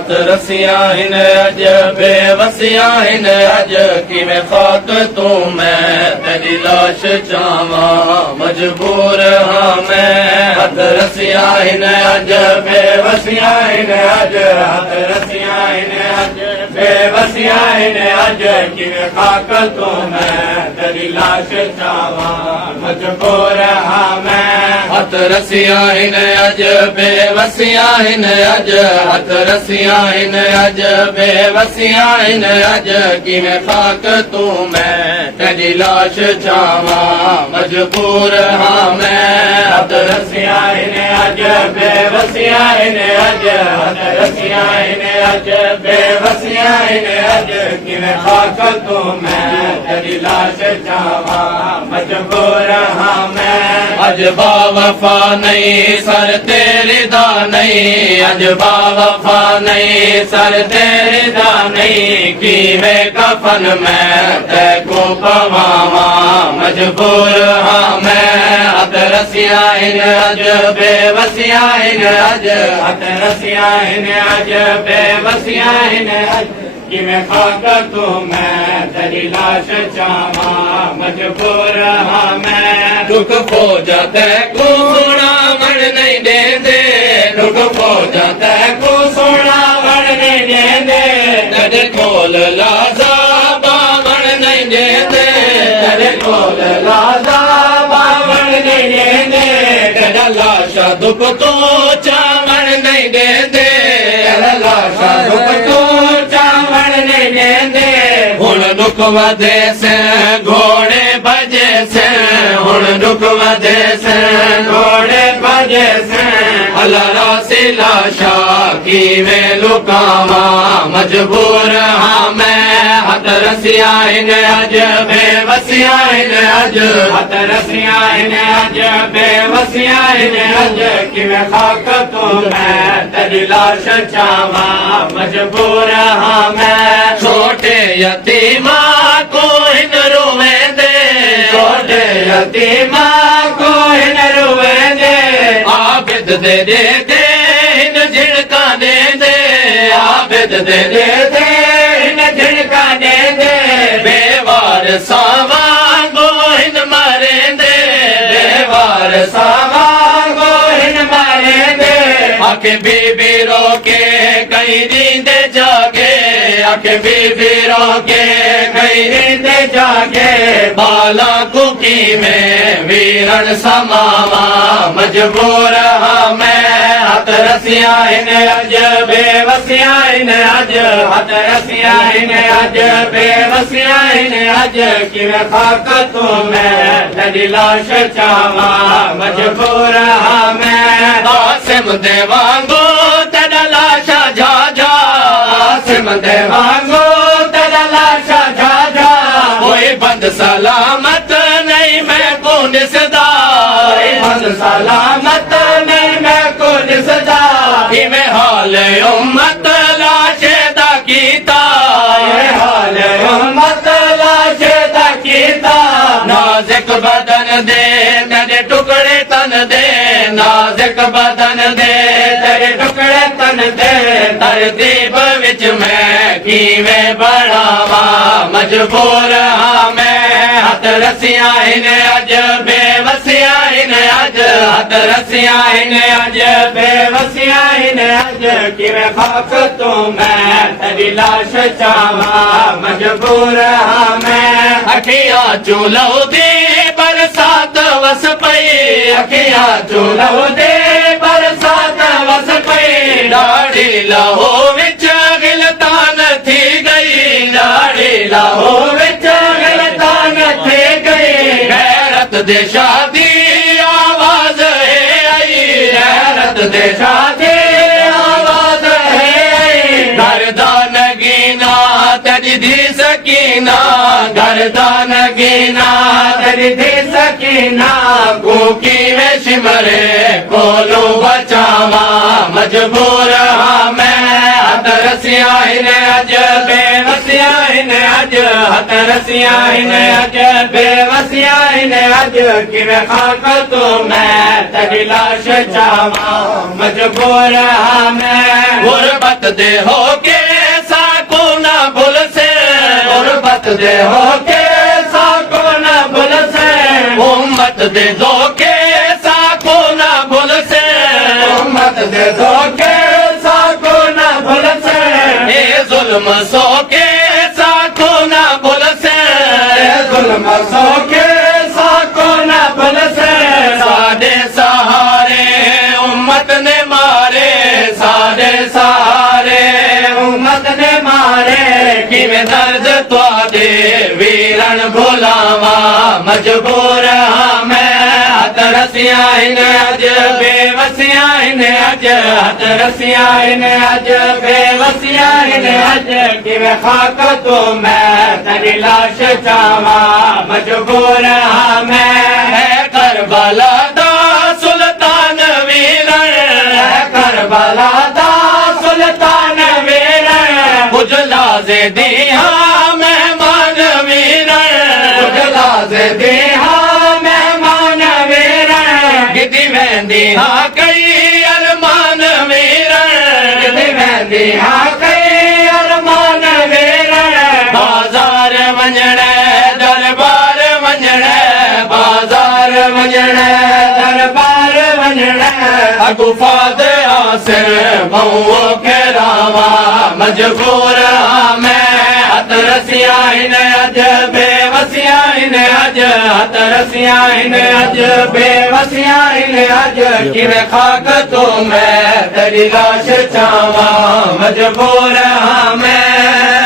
हथ रसियां हिन अज बेवसियां हिन अज किवें खाक तू मैं तेरी लाश चावा मजबूर हाँ मैं हथ रसियां हिन अज बेवसियां हिन अज हथ रसियां हिन अज बेवसियां हिन अज किवें खाक तू मैं तेरी लाश चावा मजबूर हाँ मैं हथ रसियां हिन अज बेवसियां हिन अज हथ रसियां हिन अज बेवसियां हिन अज किवें खाक तू मैं तेरी लाश चावा मजबूर हाँ मैं हथ रसियां हिन अज बेवसियां हिन अज हथ रसियां हिन अज बेवसियां हिन अज किवें खाक तू मैं तेरी लाश चावा मजबूर हाँ मैं अज बावफा नहीं सर तेरे दा नहीं अज बावफा नहीं सर तेरे दा नहीं किवें कफन मैं तेको पवावा मजबूर हाँ मैं हथ रसियां हिन अज बेवसियां हिन अज हथ रसियां हिन अज बेवसियां हिन अज किवें खाक तू मैं तेरी लाश चावा मजबूर हाँ मैं दुख हो जाता को सोना मर नहीं देंदे दुख हो जाता को सोना मर नहीं देंदे तेरे कोल लाजा बावण नहीं देंदे तेरे कोल लाजा बावण नहीं देंदे तेरा लाशा दुख तो चावण नहीं देंदे तेरा लाशा दुख तो हुण दुख वधे से घोड़े भजे से हुण दुख वधे से घोड़े भजे से अल्लाह से लाशा किवें लुकावा मजबूर हाँ मैं हथ रसियां हिन अज बेवसियां हिन अज हथ रसियां हिन अज बेवसियां हिन अज किवें खाक तू मैं तेरी लाश चावा मजबूर हाँ मैं छोटे यतीमा को हिन रोवेंदे छोटे यतीमा को हिन रोवेंदे आबिद दे दे दे हिन झिड़का दे दे आबिद दे दे दे हिन झिड़का दे दे बेवार सावांगो हिन मारेंदे बेवार सावांगो हिन मारेंदे आके बीबी रोके कई नींदे जागे आके बीबी रोके कई नींदे जागे बाला कुकी में वीरण समावा मजबूर हाँ मैं हथ रसियां हिन अज बेवसियां हिन अज हथ रसियां हिन अज बेवसियां हिन अज किवें खाक तू मैं तेरी लाश चावा मजबूर हाँ मैं आसिम दे वांगू तेरा लाशा जा जा आसिम दे वांगू तेरा लाशा जा जा कोई बंद सलामत नहीं मैं को निसदा कोई बंद सलामत नहीं मैं को निसदा इवें हाल उम्मत लाशे दा कीता ये हाल उम्मत लाशे दा कीता नाज़ुक बदन दे तेरे टुकड़े तन दे नाज़ुक बदन दे तेरे टुकड़े तन दे तरतीब विच मैं किवें बढ़ावा मजबूर हाँ मैं हथ रसियां हिन अज बेवसियां हिन अज हथ रसियां हिन अज बेवसियां हिन अज किवें खाक तू मैं तेरी लाश चावा मजबूर हाँ मैं अखियां चूलऊ दी बरसात वस पई अखियां चूलऊ दी बरसात वस पई दाढ़ी लाहो विच गिलतान थी गई दाढ़ी लाहो विच गिलतान थी गई गैरत दे शादी आवाज है आई गैरत दे शादी आवाज है आई गर्दान गीना तेरी धी सकीना गर्दान गीना तेरी धी सकीना कुकी में सिमरे कोलो बचावा मजबूर हाँ मैं हथ रसियां हिन अज बेवसियां हिन अज हथ रसियां इन अज बेवसियां इन अज किवें खाक तू मैं तेरी लाश चावां मजबूर हां मैं गुरबत दे होके साको ना भुल से गुरबत दे होके साको ना भुल से उम्मत दे धोखे साको ना भुल से उम्मत दे धोखे साको ना भुल से ए जुल्म सोके साको ना भुल से ए जुल्म सोके साको ना भुल से साडे सहारे उम्मत ने मारे साडे सहारे उम्मत ने मारे किवें दर्द तुहाडे वीरन भुलावा मजबूर हां मैं हथ रसियां इन अज बेवसियां इन अज हथ रसियां इन अज बेवसियां इन अज किवें खाक तू मैं तेरी लाश चावां मजबूर हां मैं करबला दा सुल्तान वीरन करबला दा सुल्तान वीरन उजला से दिया मेहमान वीरन उजला से दिया मेहमान वीरन गिदी वेंदी हाँ कई अरमान वीरन गिदी वेंदी हाँ कई अरमान वीरन बाजार वंजणे दरबार वंजणे बाजार वंजणे दरबार वंजणे अगुफाद आसिर मऊओ खेरावा मजबूर हां मैं हथ रसियां इन अज बेवसियां इन अज हथ रसियां इन अज बेवसियां इन अज किवें खाक तू मैं तेरी लाश चावां मजबूर हां मैं